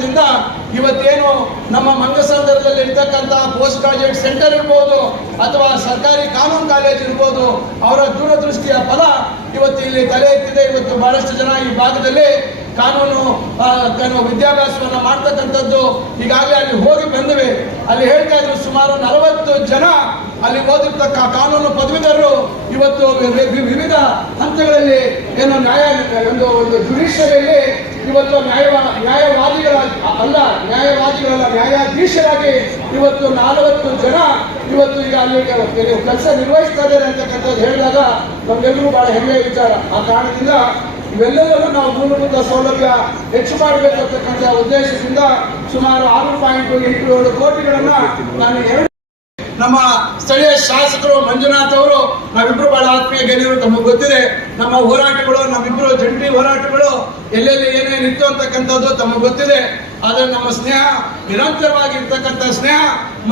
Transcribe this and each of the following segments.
ಕಾರಣದಿಂದ ಇವತ್ತೇನು ನಮ್ಮ ಮಂಗಸಂದರದಲ್ಲಿ ಇರ್ತಕ್ಕಂತಹ ಪೋಸ್ಟ್ ಗ್ರಾಜುಯೇಟ್ ಸೆಂಟರ್ ಇರ್ಬೋದು ಅಥವಾ ಸರ್ಕಾರಿ ಕಾನೂನು ಕಾಲೇಜ್ ಇರ್ಬೋದು, ಅವರ ದೂರದೃಷ್ಟಿಯ ಫಲ ಇವತ್ತು ಇಲ್ಲಿ ತಲೆ ಎತ್ತಿದೆ. ಇವತ್ತು ಬಹಳಷ್ಟು ಜನ ಈ ಭಾಗದಲ್ಲಿ ಕಾನೂನು ವಿದ್ಯಾಭ್ಯಾಸವನ್ನು ಮಾಡ್ತಕ್ಕಂಥದ್ದು ಈಗಾಗಲೇ ಅಲ್ಲಿ ಹೋಗಿ ಬಂದಿವೆ. ಅಲ್ಲಿ ಹೇಳ್ತಾ ಇದ್ರು ಸುಮಾರು ನಲವತ್ತು ಜನ ಅಲ್ಲಿ ಓದಿರ್ತಕ್ಕ ಕಾನೂನು ಪದವೀಧರರು ಇವತ್ತು ವಿವಿಧ ಹಂತಗಳಲ್ಲಿ ಏನು ನ್ಯಾಯ, ಒಂದು ಒಂದು ಜುಡಿಷಿಯರಿಯಲ್ಲಿ ಇವತ್ತು ನ್ಯಾಯವಾ ನ್ಯಾಯವಾದಿಗಳ ಅಲ್ಲ, ನ್ಯಾಯವಾದಿಗಳಲ್ಲ, ನ್ಯಾಯಾಧೀಶರಾಗಿ ಇವತ್ತು ನಲವತ್ತು ಜನ ಇವತ್ತು ಈಗ ಅಲ್ಲಿ ಕೆಲಸ ನಿರ್ವಹಿಸ್ತಾ ಇದ್ದಾರೆ ಅಂತಕ್ಕಂಥದ್ದು ಹೇಳಿದಾಗ ನಮ್ಗೆಲ್ಲರೂ ಬಹಳ ಹೆಮ್ಮೆಯ ವಿಚಾರ. ಆ ಕಾರಣದಿಂದ ಇವೆಲ್ಲವನ್ನೂ ನಾವು ಮೂಲಭೂತ ಸೌಲಭ್ಯ ಹೆಚ್ಚು ಮಾಡಬೇಕು ಅಂತಕ್ಕಂಥ ಉದ್ದೇಶದಿಂದ ಸುಮಾರು ಆರು ಪಾಯಿಂಟ್ ಎಂಟು ಏಳು ಕೋಟಿಗಳನ್ನು ನಾನು ಎರಡು ನಮ್ಮ ಸ್ಥಳೀಯ ಶಾಸಕರು ಮಂಜುನಾಥ್ ಅವರು, ನಾವಿಬ್ರು ಬಹಳ ಆತ್ಮೀಯ ಗೆಳೆಯರು, ತಮಗೆ ಗೊತ್ತಿದೆ, ನಮ್ಮ ಹೋರಾಟಗಳು ನಮ್ಮಿಬ್ರು ಜಂಟಿ ಹೋರಾಟಗಳು ಎಲ್ಲೆಲ್ಲಿ ಏನೇನಿತ್ತು ಅಂತಕ್ಕಂಥದ್ದು ತಮಗೆ ಗೊತ್ತಿದೆ. ಆದರೆ ನಮ್ಮ ಸ್ನೇಹ ನಿರಂತರವಾಗಿ ಇರ್ತಕ್ಕಂಥ ಸ್ನೇಹ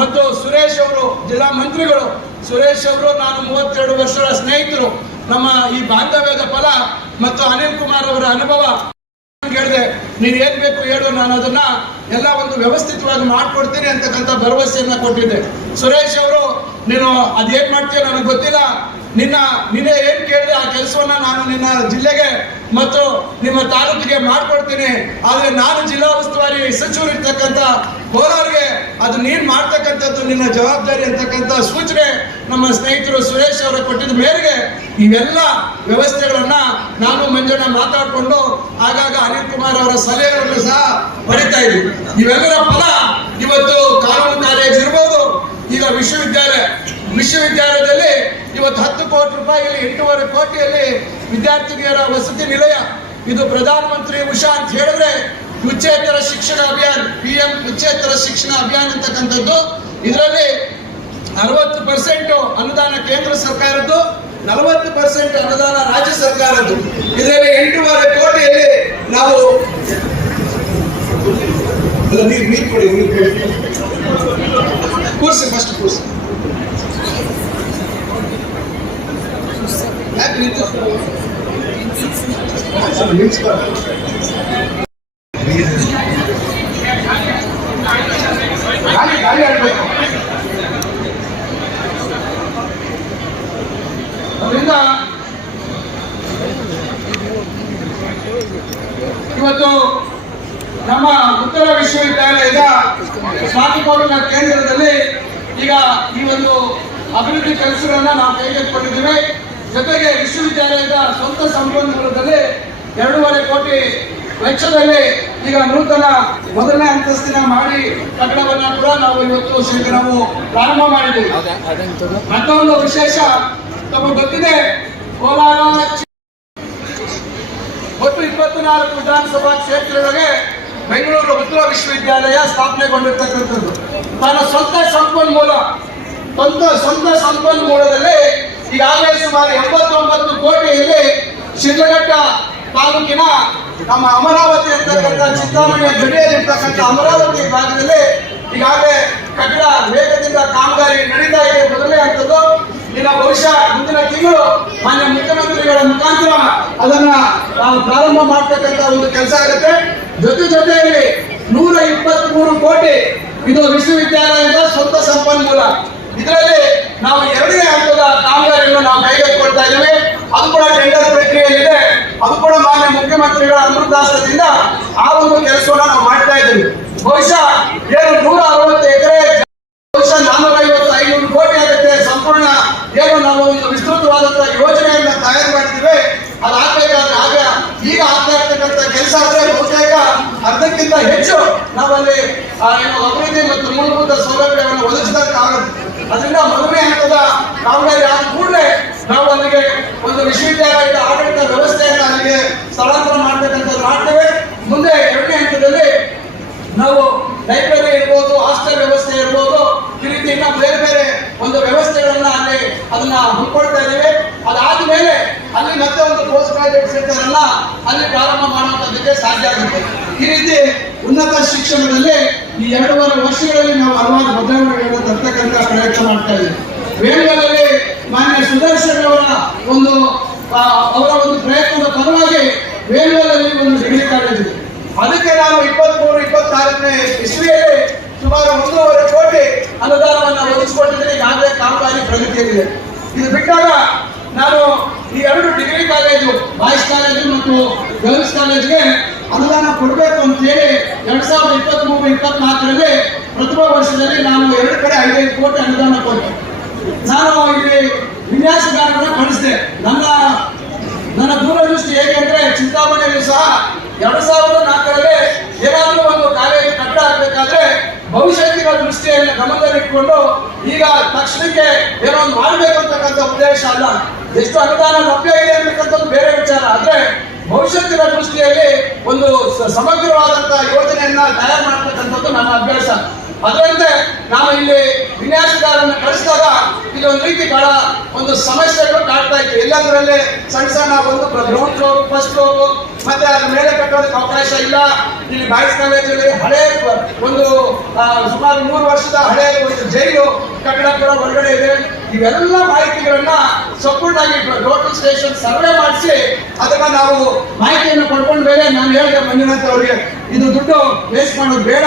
ಮತ್ತು ಸುರೇಶ್ ಅವರು, ಜಿಲ್ಲಾ ಮಂತ್ರಿಗಳು, ಸುರೇಶ್ ಅವರು ನಾನು ಮೂವತ್ತೆರಡು ವರ್ಷಗಳ ಸ್ನೇಹಿತರು. ನಮ್ಮ ಈ ಬಾಂಧವ್ಯದ ಫಲ ಮತ್ತು ಅನಿಲ್ ಕುಮಾರ್ ಅವರ ಅನುಭವ. ಹೇಳಿದೆ ನೀನ್ ಏನು ಬೇಕು ಹೇಳು, ನಾನು ಅದನ್ನ ಎಲ್ಲ ಒಂದು ವ್ಯವಸ್ಥಿತವಾಗಿ ಮಾಡ್ಕೊಡ್ತೀನಿ ಅಂತಕ್ಕಂಥ ಭರವಸೆಯನ್ನ ಕೊಟ್ಟಿದ್ದೆ. ಸುರೇಶ್ ಅವರು, ನೀನು ಅದೇನ್ ಮಾಡ್ತೀಯ ನನಗೆ ಗೊತ್ತಿಲ್ಲ. ನಿನ್ನ, ನಿನ್ನೆ ಏನ್ ಕೇಳಿದೆ ಆ ಕೆಲಸವನ್ನ ನಾನು ನಿನ್ನ ಜಿಲ್ಲೆಗೆ ಮತ್ತು ನಿಮ್ಮ ತಾಲೂಕಿಗೆ ಮಾಡ್ಕೊಡ್ತೀನಿ. ಆದ್ರೆ ನಾನು ಜಿಲ್ಲಾ ಉಸ್ತುವಾರಿ ಸಚಿವರು ಇರ್ತಕ್ಕಂಥ ಕೋಲಾರ್ಗೆ ಅದು ನೀನ್ ಮಾಡ್ತಕ್ಕಂಥದ್ದು ನಿನ್ನ ಜವಾಬ್ದಾರಿ ಅಂತಕ್ಕಂಥ ಸೂಚನೆ ನಮ್ಮ ಸ್ನೇಹಿತರು ಸುರೇಶ್ ಅವರು ಕೊಟ್ಟಿದ ಮೇರೆಗೆ ಇವೆಲ್ಲ ವ್ಯವಸ್ಥೆಗಳನ್ನ ನಾನು ಮಂಜಣ್ಣ ಮಾತಾಡಿಕೊಂಡು ಆಗಾಗ ಅನಿಲ್ ಕುಮಾರ್ ಅವರ ಸಲಹೆಗಳನ್ನು ಸಹ ಪಡಿತಾ ಇದ್ದೀವಿ ಇವೆಲ್ಲರ ಫಲ ಇವತ್ತು ಕಾನೂನು ಕಾಲೇಜ್ ಇರ್ಬೋದು. ಈಗ ವಿಶ್ವವಿದ್ಯಾಲಯ ವಿಶ್ವವಿದ್ಯಾಲಯದಲ್ಲಿ ಇವತ್ತು ಹತ್ತು ಕೋಟಿ ರೂಪಾಯಿಯಲ್ಲಿ ಎಂಟೂವರೆ ಕೋಟಿಯಲ್ಲಿ ವಿದ್ಯಾರ್ಥಿನಿಯರ ವಸತಿ ನಿಲಯ. ಇದು ಪ್ರಧಾನಮಂತ್ರಿ ಉಷಾ ಅಂತ ಹೇಳಿದ್ರೆ ಉಚ್ಚೇತರ ಶಿಕ್ಷಣ ಅಭಿಯಾನ ಪಿ ಎಂ ಉಚ್ಚೇತರ ಶಿಕ್ಷಣ ಅಭಿಯಾನ ಅಂತಕ್ಕಂಥದ್ದು. ಇದರಲ್ಲಿ ಅರವತ್ತು ಪರ್ಸೆಂಟ್ ಅನುದಾನ ಕೇಂದ್ರ ಸರ್ಕಾರದ್ದು, ನಲವತ್ತು ಪರ್ಸೆಂಟ್ ಅನುದಾನ ರಾಜ್ಯ ಸರ್ಕಾರದ್ದು. ಇದರಲ್ಲಿ ಎಂಟೂವರೆ ಕೋಟಿಯಲ್ಲಿ ನಾವು ನೀರು ಫಸ್ಟ್ ಕೂರ್ಸಿ. ಯಾಕೆ ನಿಂತು? ಅಲ್ಲ, ನಿಲ್ಸ್ಬಾರ್ದು. ಗಾಳಿ ಗಾಳಿ ಆಡ್ಬೇಕು ಅದರಿಂದ ಇವತ್ತು ನಮ್ಮ ಉತ್ತರ ವಿಶ್ವವಿದ್ಯಾಲಯದ ಸ್ನಾತಕೋತ್ತರ ಕೇಂದ್ರದಲ್ಲಿ ಈಗ ಈ ಒಂದು ಅಭಿವೃದ್ಧಿ ಕೆಲಸಗಳನ್ನ ನಾವು ಕೈಗೆತ್ತಿಕೊಂಡಿದ್ದೇವೆ ಜೊತೆಗೆ ವಿಶ್ವವಿದ್ಯಾಲಯದ ಸ್ವಂತ ಸಂಪನ್ಮೂಲದಲ್ಲಿ ವೆಚ್ಚದಲ್ಲಿ ಈಗ ನೂತನ ಮೊದಲನೇ ಅಂತಸ್ತಿನ ಮಾಡಿ ಕಟ್ಟಡವನ್ನ ಕೂಡ ನಾವು ಇವತ್ತು ಶೀಘ್ರ ನಾವು ಪ್ರಾರಂಭ ಮಾಡಿದ್ದೀವಿ. ಮತ್ತೊಂದು ವಿಶೇಷ ತಮಗೆ ಗೊತ್ತಿದೆ ಕೋಲಾರ ಒಟ್ಟು ಇಪ್ಪತ್ನಾಲ್ಕು ವಿಧಾನಸಭಾ ಕ್ಷೇತ್ರಗಳಿಗೆ ಬೆಂಗಳೂರು ಉತ್ತರ ವಿಶ್ವವಿದ್ಯಾಲಯ ಸ್ಥಾಪನೆಗೊಂಡಿರ್ತಕ್ಕಂಥದ್ದು. ತನ್ನ ಸ್ವಂತ ಸಂಪನ್ಮೂಲ ಸ್ವಂತ ಸ್ವಂತ ಸಂಪನ್ಮೂಲದಲ್ಲಿ ಈಗಾಗಲೇ ಸುಮಾರು ಎಂಬತ್ತೊಂಬತ್ತು ಕೋಟಿಯಲ್ಲಿ ಶಿಡ್ಲಘಟ್ಟ ತಾಲೂಕಿನ ನಮ್ಮ ಅಮರಾವತಿ ಅಂತಕ್ಕಂಥ ಚಿಂತಾಮಣಿಯ ಗಡಿಯಲ್ಲಿರ್ತಕ್ಕಂಥ ಅಮರಾವತಿ ಭಾಗದಲ್ಲಿ ಈಗಾಗಲೇ ಕಟ್ಟಡ ವೇಗದಿಂದ ಕಾಮಗಾರಿ ನಡೀತಾ ಇದೆ. ಮೊದಲನೇ ಹಂತದ್ದು ಇನ್ನು ಬಹುಶಃ ಮುಂದಿನ ತಿಂಗಳು ಮಾನ್ಯ ಮುಖ್ಯಮಂತ್ರಿಗಳ ಮುಖಾಂತರ ಅದನ್ನ ನಾವು ಪ್ರಾರಂಭ ಮಾಡ್ತಕ್ಕಂಥ ಒಂದು ಕೆಲಸ ಆಗುತ್ತೆ. ಜೊತೆ ಜೊತೆಯಲ್ಲಿ ನೂರ ಇಪ್ಪತ್ಮೂರು ಕೋಟಿ ಇದು ವಿಶ್ವವಿದ್ಯಾಲಯದ ಸ್ವಂತ ಸಂಪನ್ಮೂಲ. ಇದರಲ್ಲಿ ನಾವು ಎರಡನೇ ಹಂತದ ಕಾಮಗಾರಿಯನ್ನು ನಾವು ಕೈಗೆತ್ತಿಕೊಳ್ತಾ ಇದ್ದೇವೆ. ಅದು ಕೂಡ ಟೆಂಡರ್ ಪ್ರಕ್ರಿಯೆಯಲ್ಲಿದೆ. ಅದು ಕೂಡ ಮಾನ್ಯ ಮುಖ್ಯಮಂತ್ರಿಗಳ ಅನುದಾಸದಿಂದ ಆ ಒಂದು ಕೆಲಸವನ್ನು ನಾವು ಮಾಡ್ತಾ ಇದ್ದೀವಿ. ಬಹುಶಃ ಏನು ನೂರ ಅರವತ್ತು ಎಕರೆ ಬಹುಶಃ ನಾನೂರ ಐವತ್ತು ಐನೂರು ಕೋಟಿ ಆಗುತ್ತೆ. ಸಂಪೂರ್ಣ ಏನು ನಾವು ಒಂದು ವಿಸ್ತೃತವಾದಂತಹ ಯೋಜನೆಯನ್ನ ತಯಾರು ಮಾಡಿದ್ದೀವಿ. ಅದಾಗಬೇಕಾದ್ರೆ ಆಗ ಈಗ ಆಗ್ತಾ ಇರ್ತಕ್ಕಂಥ ಕೆಲಸ ಆದ್ರೆ ಬಹುತೇಕ ಅರ್ಧಕ್ಕಿಂತ ಹೆಚ್ಚು ನಾವಲ್ಲಿ ಆ, ಏನು ಅಭಿವೃದ್ಧಿ ಮತ್ತು ಮೂಲಭೂತ ಸೌಲಭ್ಯವನ್ನು ಒದಗಿಸಿದಂತಾಗುತ್ತೆ ಅದರಿಂದ ಮೊದಲನೇ ಹಂತದ ಕಾಮಗಾರಿ ಆದ ಕೂಡಲೇ ನಾವು ಅಲ್ಲಿಗೆ ಒಂದು ವಿಶ್ವವಿದ್ಯಾಲಯದ ಆಡಳಿತ ವ್ಯವಸ್ಥೆಯನ್ನು ಅಲ್ಲಿಗೆ ಸ್ಥಳಾಂತರ ಮಾಡ್ತಕ್ಕಂಥದ್ದು ಮಾಡ್ತೇವೆ ಮುಂದೆ ಎರಡನೇ ಹಂತದಲ್ಲಿ ನಾವು ಲೈಬ್ರರಿ ಇರ್ಬೋದು ಹಾಸ್ಟೆಲ್ ವ್ಯವಸ್ಥೆ ಇರ್ಬೋದು ಈ ರೀತಿ ಇನ್ನ ಬೇರೆ ಬೇರೆ ಒಂದು ವ್ಯವಸ್ಥೆಗಳನ್ನ ಅಲ್ಲಿ ಅದನ್ನ ಹಮ್ಮಿಕೊಳ್ತಾ ಇದ್ದೇವೆ ಅದಾದ ಮೇಲೆ ಅಲ್ಲಿ ಮತ್ತೆ ಪೋಸ್ಟ್ ಗ್ರಾಜುಯೇಟ್ ಅಲ್ಲಿ ಪ್ರಾರಂಭ ಮಾಡುವಂಥದ್ದಕ್ಕೆ ಸಾಧ್ಯ ಆಗುತ್ತೆ. ಈ ರೀತಿ ಉನ್ನತ ಶಿಕ್ಷಣದಲ್ಲಿ ಈ ಎರಡೂವರೆ ವರ್ಷಗಳಲ್ಲಿ ನಾವು ಹಲವಾರು ಬದಲಾವಣೆಗಳನ್ನು ತರ್ತಕ್ಕಂಥ ಪ್ರಯತ್ನ ಮಾಡ್ತಾ ಇದ್ದೀವಿ. ವೇಣುಗಳಲ್ಲಿ ಮಾನ್ಯ ಸುದರ್ಶನ್ ಅವರ ಒಂದು ಅವರ ಒಂದು ಪ್ರಯತ್ನದ ಪರವಾಗಿ ವೇಣುಗಳಲ್ಲಿ ಒಂದು ಡಿಗ್ರಿ ಕಾಲೇಜ್. ಇದೆ ಅದಕ್ಕೆ ನಾವು ಇಪ್ಪತ್ಮೂರು, ಇಪ್ಪತ್ತಾರನೇ ಇಸ್ವಿಯಲ್ಲಿ ಸುಮಾರು ಒಂದೂವರೆ ಕೋಟಿ ಅನುದಾನವನ್ನು ಒದಗಿಸಿಕೊಟ್ಟಿದ್ರೆ ಯಾವುದೇ ಕಾಮಗಾರಿ ಪ್ರಗತಿಯಲ್ಲಿದೆ. ಇದು ಬಿಟ್ಟಾಗ ನಾನು ಈ ಎರಡು ಡಿಗ್ರಿ ಕಾಲೇಜು ಬಾಯ್ಸ್ ಕಾಲೇಜು ಮತ್ತು ಗರ್ಲ್ಸ್ ಕಾಲೇಜ್ಗೆ ಅನುದಾನ ಕೊಡಬೇಕು ಅಂತ ಹೇಳಿ ಎರಡ್ ಸಾವಿರದ ಇಪ್ಪತ್ತ್ ಮೂರು ಇಪ್ಪತ್ನಾಲ್ಕರಲ್ಲಿ ಪ್ರಥಮ ವರ್ಷದಲ್ಲಿ ನಾನು ಎರಡು ಕಡೆ ಐದೈದು ಕೋಟಿ ಅನುದಾನ ಕೊಟ್ಟೆ. ನಾನು ಇಲ್ಲಿ ವಿನ್ಯಾಸಗಾರರನ್ನ ಕಳಿಸಿದೆ. ನನ್ನ ನನ್ನ ದೂರದೃಷ್ಟಿ ಹೇಗೆ ಅಂದ್ರೆ ಚಿಂತಾಮಣಿಯಲ್ಲಿ ಸಹ ಎರಡ್ ಸಾವಿರದ ನಾಲ್ಕರಲ್ಲಿ ಏನಾದರೂ ಒಂದು ಕಾಲೇಜು ಕಟ್ಟಡ ಆಗ್ಬೇಕಾದ್ರೆ ಭವಿಷ್ಯತ್ತಿನ ದೃಷ್ಟಿಯನ್ನು ಗಮನದಲ್ಲಿಟ್ಕೊಂಡು ಈಗ ತಕ್ಷಣಕ್ಕೆ ಏನೋ ಒಂದು ಮಾಡಬೇಕು ಅಂತಕ್ಕಂಥ ಉದ್ದೇಶ ಅಲ್ಲ. ಎಷ್ಟು ಅನುದಾನ ಲಭ್ಯ ಇದೆ ಅನ್ನತಕ್ಕಂಥದ್ದು ಬೇರೆ ವಿಚಾರ. ಆದ್ರೆ ಭವಿಷ್ಯತ್ತಿನ ದೃಷ್ಟಿಯಲ್ಲಿ ಒಂದು ಸಮಗ್ರವಾದಂತಹ ಯೋಜನೆಯನ್ನ ತಯಾರು ಮಾಡತಕ್ಕಂಥದ್ದು ನನ್ನ ಅಭ್ಯಾಸ. ಅದರಂತೆ ನಾವು ಇಲ್ಲಿ ವಿನ್ಯಾಸಗಾರನ್ನು ಕಳಿಸಿದಾಗ ಇದೊಂದು ರೀತಿ ಬಹಳ ಒಂದು ಸಮಸ್ಯೆಗಳು ಕಾಡ್ತಾ ಇತ್ತು. ಎಲ್ಲದರಲ್ಲಿ ಸಣ್ಣ ಸಣ್ಣ ಒಂದು ಗ್ರೌಂಡ್ ಫ್ಲೋರ್ ಫಸ್ಟ್ ಫ್ಲೋರ್ ಮತ್ತೆ ಅದ್ರ ಮೇಲೆ ಕಟ್ಟೋದಕ್ಕೆ ಅವಕಾಶ ಇಲ್ಲ. ಇಲ್ಲಿ ಬಾಯ್ಸ್ ಕಾಲೇಜಲ್ಲಿ ಹಳೆ ಒಂದು ಸುಮಾರು ಮೂರು ವರ್ಷದ ಹಳೆ ಒಂದು ಜೈಲು ಕಟ್ಟಡ ಕೂಡ ಹೊರಗಡೆ ಇದೆ. ಇವೆಲ್ಲ ಮಾಹಿತಿಗಳನ್ನ ಸಪೋರ್ಟ್ ಆಗಿ ಟೋಟಲ್ ಸ್ಟೇಷನ್ ಸರ್ವೆ ಮಾಡಿಸಿ ಅದನ್ನ ನಾವು ಮಾಹಿತಿಯನ್ನು ಪಡ್ಕೊಂಡು ಮೇಲೆ ನಾನು ಹೇಳಿದೆ ಮಂಜುನಾಥ್ ಅವರಿಗೆ ಇದು ದುಡ್ಡು ವೇಸ್ಟ್ ಮಾಡೋದು ಬೇಡ.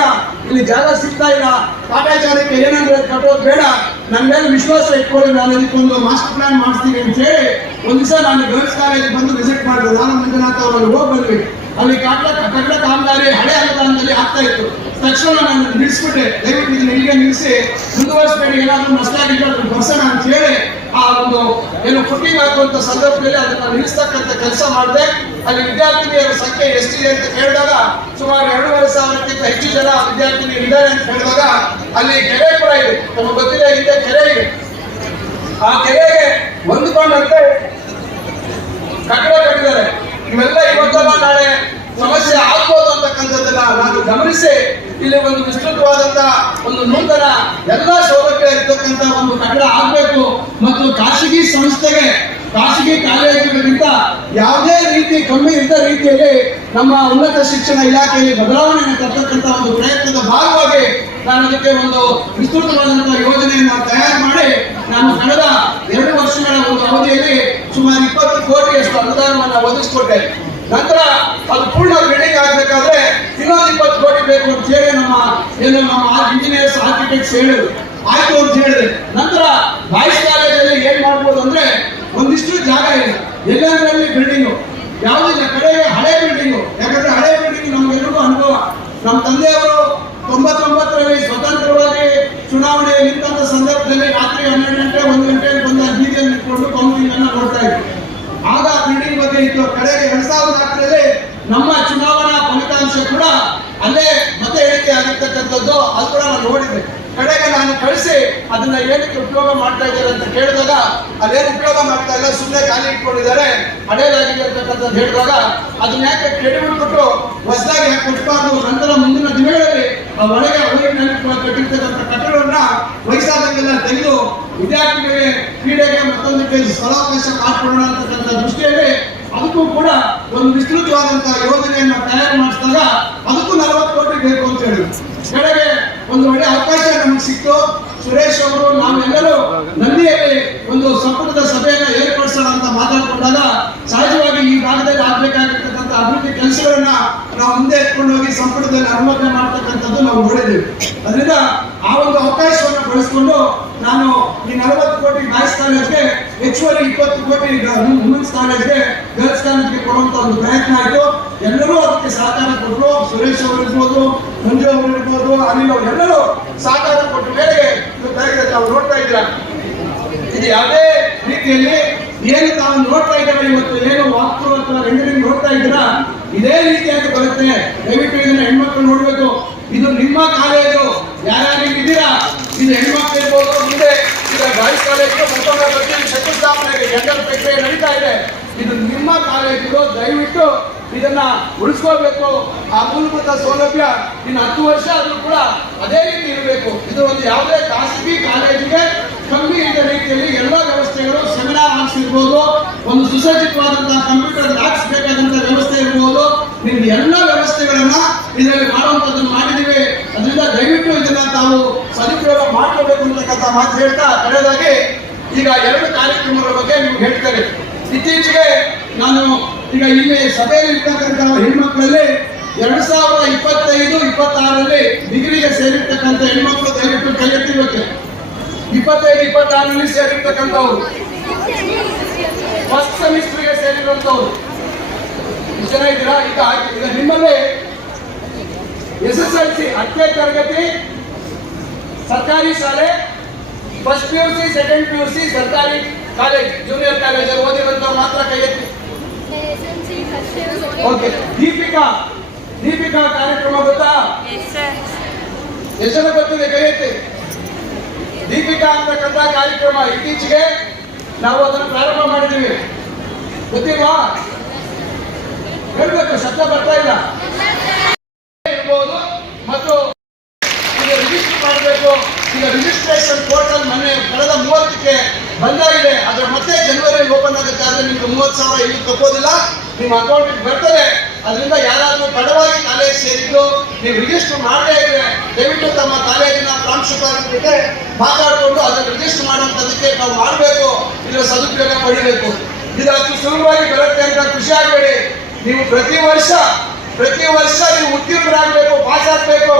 ಇಲ್ಲಿ ಜಾಗ ಸಿಗ್ತಾ ಇಲ್ಲ. ಕಾಟಾಚಾರಕ್ಕೆ ಏನಂದ್ರೆ ಕಟ್ಟೋದು ಬೇಡ. ನನ್ನ ಮೇಲೆ ವಿಶ್ವಾಸ ಇಟ್ಕೊಳ್ಳಿ. ನಾನು ಒಂದು ಮಾಸ್ಟರ್ ಪ್ಲಾನ್ ಮಾಡಿಸ್ತೀನಿ ಅಂತ ಹೇಳಿ ಒಂದು ದಿವಸ ನಾನು ಗರ್ಲ್ಸ್ ಕಾಲೇಜ್ ಬಂದು ವಿಸಿಟ್ ಮಾಡಿದೆ. ನಾನು ಮಂಜುನಾಥ್ ಅವರಲ್ಲಿ ಹೋಗಿ ಬಂದ್ವಿ. ಅಲ್ಲಿ ಕಟ್ಟಡ ಕಟ್ಟಡ ಕಾಮಗಾರಿ ಹಳೆ ಅನುದಾನದಲ್ಲಿ ಆಗ್ತಾ ಇತ್ತು. ತಕ್ಷಣ ನಾನು ನಿಲ್ಲಿಸ್ಬಿಟ್ಟೆ ದಯವಿಟ್ಟು ಇದನ್ನ ಇಲ್ಲಿಗೆ ನಿಲ್ಲಿಸಿ ಮುಂದುವರ್ಸ್ಬೇಡಿ. ಏನಾದರೂ ನಷ್ಟ ಅದನ್ನ ಬರ್ಸೋಣ ಅಂತ ಹೇಳಿ ಆ ಒಂದು ಏನು ಫುಟ್ಟಿಂಗ್ ಹಾಕುವಂತ ಸಂದರ್ಭದಲ್ಲಿ ಅದನ್ನ ನಿಲ್ಲಿಸ್ತಕ್ಕಂಥ ಕೆಲಸ ಮಾಡಿದೆ. ಅಲ್ಲಿ ವಿದ್ಯಾರ್ಥಿನಿಯರ ಸಂಖ್ಯೆ ಎಷ್ಟಿದೆ ಅಂತ ಕೇಳಿದಾಗ ಸುಮಾರು ಎರಡೂವರೆ ಸಾವಿರಕ್ಕಿಂತ ಹೆಚ್ಚು ಜನ ವಿದ್ಯಾರ್ಥಿನಿಯರು ಇದ್ದಾರೆ ಅಂತ ಹೇಳಿದಾಗ ಅಲ್ಲಿ ಕೆರೆ ಕೂಡ ಇದೆ. ನಮಗೆ ಗೊತ್ತಿದೆ, ಇದೆ ಕೆರೆ ಇದೆ. ಆ ಕೆರೆಗೆ ಹೊಂದಿಕೊಂಡಂತೆ ಕಟ್ಟಡ ಕಟ್ಟಿದ್ದಾರೆ. ಇವೆಲ್ಲ ಇವತ್ತಲ್ಲ, ನಾಳೆ ಸಮಸ್ಯೆ ಆಗ್ಬೋದು ಅಂತಕ್ಕಂಥದ್ದನ್ನ ನಾನು ಗಮನಿಸಿ, ಇಲ್ಲಿ ಒಂದು ವಿಸ್ತೃತವಾದಂತ ಒಂದು ನೂತನ ಎಲ್ಲ ಸೌಲಭ್ಯ ಇರತಕ್ಕಂತ ಒಂದು ಕಟ್ಟಡ ಆಗ್ಬೇಕು. ಮತ್ತು ಖಾಸಗಿ ಸಂಸ್ಥೆಗೆ, ಖಾಸಗಿ ಕಾಲೇಜುಗಳಿಗಿಂತ ಯಾವುದೇ ರೀತಿ ಕಮ್ಮಿ ಇದ್ದ ರೀತಿಯಲ್ಲಿ ನಮ್ಮ ಉನ್ನತ ಶಿಕ್ಷಣ ಇಲಾಖೆಯಲ್ಲಿ ಬದಲಾವಣೆಯನ್ನು ತರ್ತಕ್ಕಂಥ ಒಂದು ಪ್ರಯತ್ನದ ಭಾಗವಾಗಿ ನಾನು ಅದಕ್ಕೆ ಒಂದು ವಿಸ್ತೃತವಾದಂತಹ ಯೋಜನೆಯನ್ನು ತಯಾರು ಮಾಡಿ, ನಾನು ಕಳೆದ ಎರಡು ವರ್ಷಗಳ ಒಂದು ಅವಧಿಯಲ್ಲಿ ಸುಮಾರು ಇಪ್ಪತ್ತು ಕೋಟಿಯಷ್ಟು ಅನುದಾನವನ್ನು ಒದಗಿಸಿಕೊಟ್ಟೆ. ನಂತರ ಅದು ಪೂರ್ಣ ಬಿಲ್ಡಿಂಗ್ ಆಗ್ಬೇಕಾದ್ರೆ ಇನ್ನೊಂದು ಇಪ್ಪತ್ತು ಕೋಟಿ ಬೇಕು ಅಂತ ಹೇಳಿ ನಮ್ಮ, ಏನು ನಮ್ಮ ಇಂಜಿನಿಯರ್ಸ್ ಆರ್ಕಿಟೆಕ್ಟ್ಸ್ ಹೇಳಿದ್ರು. ಆಯ್ತು ಅಂತ ಹೇಳಿದೆ ನಂತರ ಬಾಯ್ಸ್ ಕಾಲೇಜಲ್ಲಿ ಏನ್ ಮಾಡ್ಬೋದು ಅಂದ್ರೆ ಒಂದಿಷ್ಟು ಜಾಗ ಇಲ್ಲ ಎಲ್ಲಂದ್ರಲ್ಲಿ ಬಿಲ್ಡಿಂಗು ಯಾವುದಿಲ್ಲ, ಕಡೆಗೆ ಹಳೆ ಬಿಲ್ಡಿಂಗು ಯಾಕಂದ್ರೆ ಹಳೆ ಬಿಲ್ಡಿಂಗ್ ನಮ್ಗೆಲ್ರಿಗೂ ಅನುಭವ. ನಮ್ಮ ತಂದೆಯವರು ತೊಂಬತ್ತೊಂಬತ್ತರಲ್ಲಿ ಸ್ವತಂತ್ರವಾಗಿ ಚುನಾವಣೆ ನಿಂತ ಸಂದರ್ಭದಲ್ಲಿ ರಾತ್ರಿ ಹನ್ನೆರಡು ಗಂಟೆ, ಒಂದು ಗಂಟೆಗೆ ಬಂದ ಬೀದಿಯಲ್ಲಿ ನಿಂತ್ಕೊಂಡು ಅನ್ನ ನೋಡ್ತಾ ಇದ್ರು. ಇತ್ತು. ಕಡೆಗೆ ಎರಡ್ ಸಾವಿರದ ನಮ್ಮ ಚುನಾವಣಾ ಫಲಿತಾಂಶ ಕೂಡ ಅಲ್ಲೇ ಮತ ಎಣಿಕೆ ಆಗಿರ್ತಕ್ಕಂಥದ್ದು ಅದು ಕೂಡ ನಾನು ನೋಡಿದೆ ಕಡೆಗೆ ನಾನು ಕಳಿಸಿ ಅದನ್ನ ಏನಕ್ಕೆ ಉಪಯೋಗ ಮಾಡ್ತಾ ಇದ್ದಾರೆ ಅಂತ ಕೇಳಿದಾಗ ಅದೇನು ಉಪಯೋಗ ಮಾಡ್ತಾ ಇಲ್ಲ ಸುಮ್ಮನೆ ಖಾಲಿ ಇಟ್ಕೊಂಡಿದ್ದಾರೆ. ಹಳೇದಾಗಿದೆ ಅಂತಕ್ಕಂಥದ್ದು ಹೇಳಿದಾಗ ಅದನ್ನ ಯಾಕೆ ಕೆಡಿಬಿಟ್ಬಿಟ್ಟು ಹೊಸದಾಗಿ ಯಾಕೆ ಕೊಟ್ಟಬಾರ್ದು ನಂತರ ಮುಂದಿನ ದಿನಗಳಲ್ಲಿ ಆ ಒಳಗೆ ಅವರಿಗೆ ಕಟ್ಟಿರ್ತಕ್ಕಂಥ ಕಟ್ಟಡವನ್ನ ವಯಸ್ಸಾದಂಗೆಲ್ಲ ತೆಗೆದು ವಿದ್ಯಾರ್ಥಿಗಳಿಗೆ ಕ್ರೀಡೆಗೆ ಮತ್ತೊಂದಕ್ಕೆ ಸ್ಥಳಾವಕಾಶ ಮಾಡಿಕೊಡೋಣ ಅಂತಕ್ಕಂಥ ದೃಷ್ಟಿಯಲ್ಲಿ ಅದಕ್ಕೂ ಕೂಡ ಒಂದು ವಿಸ್ತೃತವಾದಂತಹ ಯೋಜನೆಯನ್ನು ತಯಾರು ಮಾಡಿಸಿದಾಗ ಅದಕ್ಕೂ ನಲವತ್ತು ಕೋಟಿ ಬೇಕು ಅಂತ ಹೇಳಿದ್ರು. ಕೆಳಗೆ ಒಂದು ಒಳ್ಳೆ ಅವಕಾಶ ನಮಗೆ ಸಿಕ್ತು. ಸುರೇಶ್ ಅವರು, ನಾವೆಲ್ಲರೂ ನಂದಿಯಲ್ಲಿ ಒಂದು ಸಂಪುಟದ ಸಭೆಯನ್ನು ಏರ್ಪಡಿಸೋಣ ಅಂತ ಮಾತಾಡಿಕೊಂಡಾಗ ಸಹಜವಾಗಿ ಈ ಭಾಗದಲ್ಲಿ ಆಗ್ಬೇಕಾಗಿರ್ತಕ್ಕಂಥ ಅಭಿವೃದ್ಧಿ ಕೆಲಸಗಳನ್ನ ನಾವು ಮುಂದೆ ಎತ್ಕೊಂಡು ಹೋಗಿ ಸಂಪುಟದಲ್ಲಿ ಅನುಮೋದನೆ ಮಾಡ್ತಕ್ಕಂಥದ್ದು ನಾವು ನೋಡಿದ್ದೀವಿ. ಅದರಿಂದ ಆ ಒಂದು ಅವಕಾಶವನ್ನು ಬಳಸಿಕೊಂಡು ನಾನು ಈ ನಲವತ್ತು ಕೋಟಿ ಬಾಯ್ಸ್ ಕಾಲೇಜ್ಗೆ ಹೆಚ್ಚುವರಿ ಇಪ್ಪತ್ತು ಕೋಟಿ ವುಮೆನ್ಸ್ ಕಾಲೇಜ್ಗೆ ಗರ್ಲ್ಸ್ ಕಾಲೇಜ್ಗೆ ಕೊಡುವಂತ ಒಂದು ಪ್ರಯತ್ನ ಆಯಿತು. ಎಲ್ಲರೂ ಅದಕ್ಕೆ ಸಹಕಾರ ಕೊಟ್ಟರು ಸುರೇಶ್ ಅವರು ಇರ್ಬೋದು, ಮಂಜು ಅವರು ಇರ್ಬೋದು, ಅನಿಲ್ ಅವರು, ಎಲ್ಲರೂ ಸಹಕಾರ ಕೊಟ್ಟ ಇವತ್ತಾಗಿದೆ ತಾವು ನೋಡ್ತಾ ಇದ್ದೀರಾ? ಇದು ಯಾವುದೇ ರೀತಿಯಲ್ಲಿ ಏನು ತಾವು ನೋಡ್ತಾ ಇದ್ದಾರೆ ಇವತ್ತು, ಏನು ವಾಸ್ತು ಅಥವಾ ರೆಂಡರಿಂಗ್ ನೋಡ್ತಾ ಇದ್ದೀರಾ? ಇದೇ ರೀತಿಯಾಗಿ ಬರುತ್ತೆ. ದಯವಿಟ್ಟು ಇದನ್ನ ಹೆಣ್ಮಕ್ಳು ನೋಡ್ಬೇಕು. ಇದು ನಿಮ್ಮ ಕಾಲೇಜು. ಯಾರ್ಯಾರು ಇದ್ದೀರಾ? ಇದು ಹೆಣ್ಮಕ್ಳು ಇರ್ಬೋದು ಮುಂದೆ ಈಗ ಬಾಯ್ಸ್ ಕಾಲೇಜು ಮತ್ತೊಮ್ಮೆ ಬಗ್ಗೆ ಶಂಕುಸ್ಥಾಪನೆಗೆ ಜೆಂಡರ್ ಪ್ರಕ್ರಿಯೆ ನಡೀತಾ ಇದೆ. ಇದು ನಿಮ್ಮ ಕಾಲೇಜು ದಯವಿಟ್ಟು ಇದನ್ನ ಉಳಿಸ್ಕೋಬೇಕು ಆ ಮೂಲಭೂತ ಸೌಲಭ್ಯ ಇನ್ನು ಹತ್ತು ವರ್ಷ ಆದರೂ ಕೂಡ ಅದೇ ರೀತಿ ಇರಬೇಕು. ಇದು ಒಂದು ಯಾವುದೇ ಖಾಸಗಿ ಕಾಲೇಜಿಗೆ ಕಮ್ಮಿ ಇದ್ದ ರೀತಿಯಲ್ಲಿ ಎಲ್ಲ ವ್ಯವಸ್ಥೆಗಳು ಸೆಮಿನಾರ್ ಹಾಲ್ಸ್ ಇರ್ಬೋದು ಒಂದು ಸುಸಜ್ಜಿತವಾದಂತಹ ಕಂಪ್ಯೂಟರ್ ಲ್ಯಾಬ್ಸ್ ಬೇಕಾದಂತಹ ವ್ಯವಸ್ಥೆ ಇರ್ಬೋದು. ನಿಮ್ಗೆ ಎಲ್ಲ ವ್ಯವಸ್ಥೆಗಳನ್ನ ಇದರಲ್ಲಿ ಮಾಡುವಂತದ್ದು ಮಾಡಿದ್ದೀವಿ. ಅದರಿಂದ ದಯವಿಟ್ಟು ಇದನ್ನ ತಾವು ಸದುಪಯೋಗ ಮಾಡ್ಕೋಬೇಕು ಅಂತಕ್ಕಂಥ ಮಾತು ಹೇಳ್ತಾ ಕಡೆಯದಾಗಿ ಈಗ ಎರಡು ಕಾರ್ಯಕ್ರಮಗಳ ಬಗ್ಗೆ ನೀವು ಹೇಳ್ತಾರೆ ಇತ್ತೀಚೆಗೆ ನಾನು ಈಗ ಇಲ್ಲಿ ಸಭೆಯಲ್ಲಿ ಇರ್ತಕ್ಕಂಥ ಹೆಣ್ಮಕ್ಳಲ್ಲಿ ಎರಡ್ ಸಾವಿರದ ಇಪ್ಪತ್ತ ಇಪ್ಪತ್ತೈದು, ಇಪ್ಪತ್ತಾರರಲ್ಲಿ ಡಿಗ್ರಿಗೆ ಸೇರಿರ್ತಕ್ಕಂಥ ಹೆಣ್ಮಕ್ಳು ದಯವಿಟ್ಟು ಕೈ ಇಪ್ಪತ್ತೈದು ಇಪ್ಪತ್ತಾರರಲ್ಲಿ ಸೇರಿರ್ತಕ್ಕಂಥವ್ರು. ಫಸ್ಟ್ ಸೆಮಿಸ್ಟರ್ಗೆ ಸೇರಿರುವಂಥವ್ರು. ಜನ ಇದ್ದೀರಾ? ಈಗ. ಈಗ ನಿಮ್ಮಲ್ಲಿ ಎಸ್ ಎಸ್ ಎಲ್ ಸಿ ಹತ್ತನೇ ತರಗತಿ ಸರ್ಕಾರಿ ಶಾಲೆ first P U C second P U C ಸರ್ಕಾರಿ ಕಾಲೇಜ್ ಜೂನಿಯರ್ ಕಾಲೇಜಲ್ಲಿ ಓದಿರುವಂತವ್ರು ಮಾತ್ರ ಕೈ ಎತ್ತಿ. ಓಕೆ ದೀಪಿಕಾ ದೀಪಿಕಾ ಕಾರ್ಯಕ್ರಮ ಗೊತ್ತಾ? ಎಷ್ಟು ಜನ ಗೊತ್ತಿದೆ ಕೈ ಎತ್ತಿ? ದೀಪಿಕಾ ಅಂತಕ್ಕಂಥ ಕಾರ್ಯಕ್ರಮ ಇತ್ತೀಚೆಗೆ ನಾವು ಅದನ್ನು ಪ್ರಾರಂಭ ಮಾಡಿದ್ದೀವಿ. ಗೊತ್ತಿಲ್ವಾ? ಹೇಳ್ಬೇಕು, ಶಬ್ದ ಬರ್ತಾ ಇಲ್ಲ. ಇರ್ಬೋದು, ಮತ್ತು ಈಗ ರಿಜಿಸ್ಟರ್ ಮಾಡಬೇಕು. ಈಗ ರಿಜಿಸ್ಟ್ರೇಷನ್ ಪೋರ್ಟಲ್ ಮೊನ್ನೆ ಕಳೆದ ಮೂವತ್ತಕ್ಕೆ ಬಂದಾಗಿದೆ ಅದ್ರ ಮತ್ತೆ ಜನವರಿ ಓಪನ್ ಆಗುತ್ತೆ. ಆದ್ರೆ ನಿಮ್ಗೆ ಮೂವತ್ತು ಸಾವಿರ ಇಲ್ಲಿ ತಪ್ಪೋದಿಲ್ಲ. ನಿಮ್ಮ ಅಕೌಂಟಿಗೆ ಬರ್ತದೆ. ಅದರಿಂದ ಯಾರಾದರೂ ತಡವಾಗಿ ಕಾಲೇಜ್ ಸೇರಿದ್ದು ನೀವು ರಿಜಿಸ್ಟರ್ ಮಾಡದೇ ಇದ್ರೆ ದಯವಿಟ್ಟು ತಮ್ಮ ಕಾಲೇಜಿನ ಪ್ರಾಂಶುಪಾಲ ಜೊತೆ ಮಾತಾಡಿಕೊಂಡು ಅದನ್ನು ರಿಜಿಸ್ಟರ್ ಮಾಡುವಂಥದಕ್ಕೆ ನಾವು ಮಾಡಬೇಕು, ಇದರ ಸದುಪಯೋಗ ಪಡಿಬೇಕು. ಇದು ಅಷ್ಟು ಸುಲಭವಾಗಿ ಬರುತ್ತೆ ಅಂತ ಖುಷಿ ಆಗಬೇಡಿ. ನೀವು ಪ್ರತಿ ವರ್ಷ ಪ್ರತಿ ವರ್ಷ ನೀವು ಉತ್ತೀರ್ಣರಾಗಬೇಕು ಪಾಸ್ ಆಗಬೇಕು.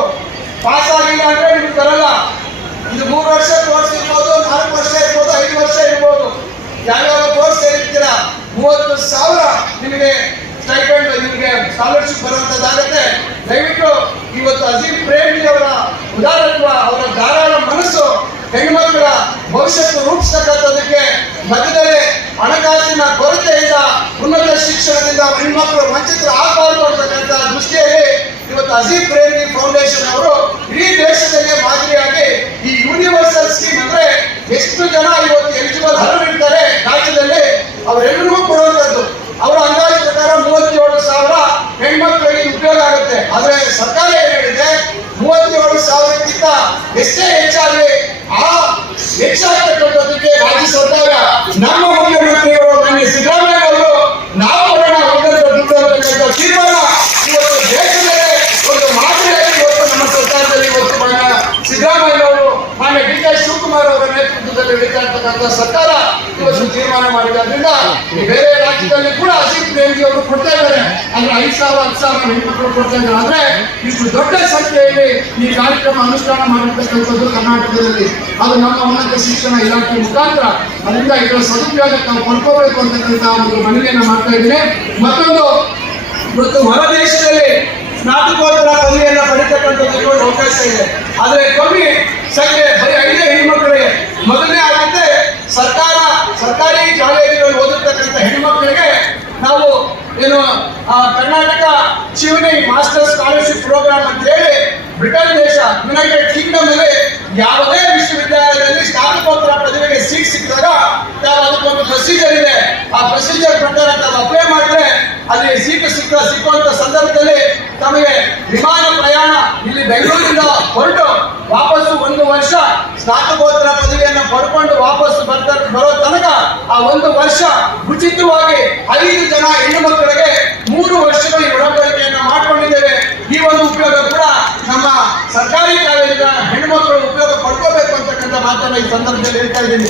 ಪಾಸ್ ಆಗಿಲ್ಲ ಅಂದ್ರೆ ನಿಮ್ಗೆ ಬರಲ್ಲ. ಇದು ಮೂರು ವರ್ಷ ಕೋರ್ಸ್ ಇರ್ಬೋದು, ನಾಲ್ಕು ವರ್ಷ ಇರ್ಬೋದು, ಐದು ವರ್ಷ ಇರ್ಬೋದು. ಯಾವ್ಯಾವ ಕೋರ್ಸ್ ಸೇರಿರ್ತೀರಾ? ಮೂವತ್ತು ಸಾವಿರ ನಿಮಗೆ ಸ್ಟೈಪೆಂಡ್ ನಿಮಗೆ ಸ್ಕಾಲರ್ಶಿಪ್ ಬರುವಂತದ್ದಾಗತ್ತೆ ದಯವಿಟ್ಟು ಇವತ್ತು ಅಜೀಂ ಪ್ರೇಮಿ ಅವರ ಉದಾರತ್ವ, ಅವರ ಧಾರಾಳ ಮನಸ್ಸು ಹೆಣ್ಮಕ್ಳ ಭವಿಷ್ಯತ್ತು ರೂಪಿಸ್ತಕ್ಕಂಥದಕ್ಕೆ ಮಧ್ಯದಲ್ಲಿ ಹಣಕಾಸಿನ ಕೊರತೆಯಿಂದ ಉನ್ನತ ಶಿಕ್ಷಣದಿಂದ ಹೆಣ್ಮಕ್ಳು ವಂಚಿತರು ಆಗಬಾರ್ದು ಅಂತಕ್ಕಂಥ ದೃಷ್ಟಿಯಲ್ಲಿ ಇವತ್ತು ಅಜೀಂ ಪ್ರೇಮಿ ಫೌಂಡೇಶನ್ ಅವರು ಇಡೀ ದೇಶದಲ್ಲೇ ಮಾದರಿಯಾಗಿ ಈ ಯೂನಿವರ್ಸಲ್ ಸ್ಕೀಮ್ ಅಂದ್ರೆ ಎಷ್ಟು ಜನ ಇವತ್ತು ಎಲಿಜಿಬಲ್ ಹರಡಿರ್ತಾರೆ ರಾಜ್ಯದಲ್ಲಿ ಅವರೆಲ್ಲರಿಗೂ ಕೊಡುವಂಥದ್ದು. ಅವರ ಅಂದಾಜು ಹೆಣ್ಮಕ್ಳಿಗೆ ಉಪಯೋಗ ಆಗುತ್ತೆ. ಆದ್ರೆ ಸರ್ಕಾರ ಏನ್ ಹೇಳಿದೆ? ಮೂವತ್ತೇಳು ಸಾವಿರಕ್ಕಿಂತ ಎಷ್ಟೇ ಹೆಚ್ಚಾಗಲಿ ಆ ಹೆಚ್ಚಾಗತಕ್ಕಂಥದ್ದಕ್ಕೆ ರಾಜ್ಯ ಸರ್ಕಾರ ನಮ್ಮ ಮುಖ್ಯಮಂತ್ರಿಗಳು ನನಗೆ ಸಿದ್ದರಾಮಯ್ಯ ಅವರು ನಾವು ಕೊಡೋಣ ಒಂದರ ದುಡ್ಡು ಅಂತಕ್ಕಂಥ ತೀರ್ಮಾನ ಇವತ್ತು ದೇಶದಲ್ಲೇ ಒಂದು ಮಾದರಿಯಾಗಿ ಇವತ್ತು ನಮ್ಮ ಸರ್ಕಾರದಲ್ಲಿ ಇವತ್ತು ಮಾನ್ಯ ಸಿದ್ದರಾಮಯ್ಯ ಅವರು ಮಾನ್ಯ ಡಿ ಕೆ ಶಿವಕುಮಾರ್ ಅವರ ನೇತೃತ್ವದಲ್ಲಿ ಬೆಳೀತಾ ಸರ್ಕಾರ ಇವತ್ತು ತೀರ್ಮಾನ ಮಾಡಿರೋದ್ರಿಂದ ಬೇರೆ ರಾಜ್ಯದಲ್ಲಿ ಕೂಡ ಅಜಿತ್ ಪ್ರೇಮ್ಜಿ ಅವರು ಕೊಡ್ತಾ ಇದ್ದಾರೆ. ಅಂದ್ರೆ ಐದು ಸಾವಿರ, ಹತ್ತು ಸಾವಿರ ಹೆಣ್ಮಕ್ಳು ಕೊಡ್ತಾ ಇದ್ದಾರೆ. ಆದ್ರೆ ಇಷ್ಟು ದೊಡ್ಡ ಸಂಖ್ಯೆಯಲ್ಲಿ ಈ ಕಾರ್ಯಕ್ರಮ ಅನುಷ್ಠಾನ ಮಾಡಿರ್ತಕ್ಕಂಥದ್ದು ಕರ್ನಾಟಕದಲ್ಲಿ. ಅದು ನಮ್ಮ ಉನ್ನತ ಶಿಕ್ಷಣ ಇಲಾಖೆ ಮುಖಾಂತರ. ಅದರಿಂದ ಇದರ ಸದುಪಯೋಗ ತಾವು ಪಡ್ಕೋಬೇಕು ಅಂತಕ್ಕಂಥ ಒಂದು ಮನವಿಯನ್ನು ಮಾಡ್ತಾ ಇದ್ದೀನಿ. ಮತ್ತೊಂದು, ಇವತ್ತು ಹೊರ ದೇಶದಲ್ಲಿ ಸ್ನಾತಕೋತ್ತರ ಪದವಿಯನ್ನ ಪಡಿತಕ್ಕಂಥದ್ದು ಅವಕಾಶ ಇದೆ. ಆದ್ರೆ ಕಮ್ಮಿ ಸಂಖ್ಯೆ ಬರೀ ಐದೇ ಹೆಣ್ಮಕ್ಳಿಗೆ ಮೊದಲನೇ ಆಗುತ್ತೆ ಸರ್ಕಾರ ಸರ್ಕಾರಿ ಕಾಲೇಜುಗಳಲ್ಲಿ ಓದಿರ್ತಕ್ಕಂಥ ಹೆಣ್ಮಕ್ಳಿಗೆ ನಾವು ಏನು Karnataka Chevening master scholarship program ಅಂತ ಹೇಳಿ ಬ್ರಿಟನ್ ದೇಶ, ಯುನೈಟೆಡ್ ಕಿಂಗ್ಡಮ್ ಅಲ್ಲಿ ಯಾವುದೇ ವಿಶ್ವವಿದ್ಯಾಲಯದಲ್ಲಿ ಸ್ನಾತಕೋತ್ತರ ಪದವಿಗೆ ಸೀಟ್ ಸಿಕ್ಕಿದಾಗ ತಾವು ಅದಕ್ಕೊಂದು ಪ್ರೊಸೀಜರ್ ಇದೆ. ಆ ಪ್ರೊಸೀಜರ್ ಪ್ರಕಾರ ತಾವು ಅಪ್ಲೈ ಮಾಡಿದ್ರೆ ಅಲ್ಲಿ ಸೀಟ್ ಸಿಕ್ಕ ಸಿಕ್ಕುವಂತ ಸಂದರ್ಭದಲ್ಲಿ ತಮಗೆ ವಿಮಾನ ಪ್ರಯಾಣ ಇಲ್ಲಿ ಬೆಂಗಳೂರಿಂದ ಹೊರಟು. ವಾಪಸ್ಸು ಒಂದು ವರ್ಷ ಸ್ನಾತಕೋತ್ತರ ಪದವಿಯನ್ನು ಪಡ್ಕೊಂಡು ವಾಪಸ್ಸು ಬರ್ತ ಬರೋ ತನಕ ಆ ಒಂದು ವರ್ಷ ಉಚಿತವಾಗಿ ಐದು ಜನ ಹೆಣ್ಣು ಮಕ್ಕಳಿಗೆ ಮೂರು ವರ್ಷಗಳ ಈ ಒಡಂಬಡಿಕೆಯನ್ನು ಮಾಡ್ಕೊಂಡಿದ್ದೇವೆ. ಈ ಒಂದು ಉಪಯೋಗ ಕೂಡ ನಮ್ಮ ಸರ್ಕಾರಿ ಕಾಲೇಜಿನ ಹೆಣ್ಣು ಮಕ್ಕಳು ಉಪಯೋಗ ಪಡ್ಕೋಬೇಕು ಅಂತಕ್ಕಂಥ ಮಾತನ್ನ ಈ ಸಂದರ್ಭದಲ್ಲಿ ಹೇಳ್ತಾ ಇದ್ದೀನಿ.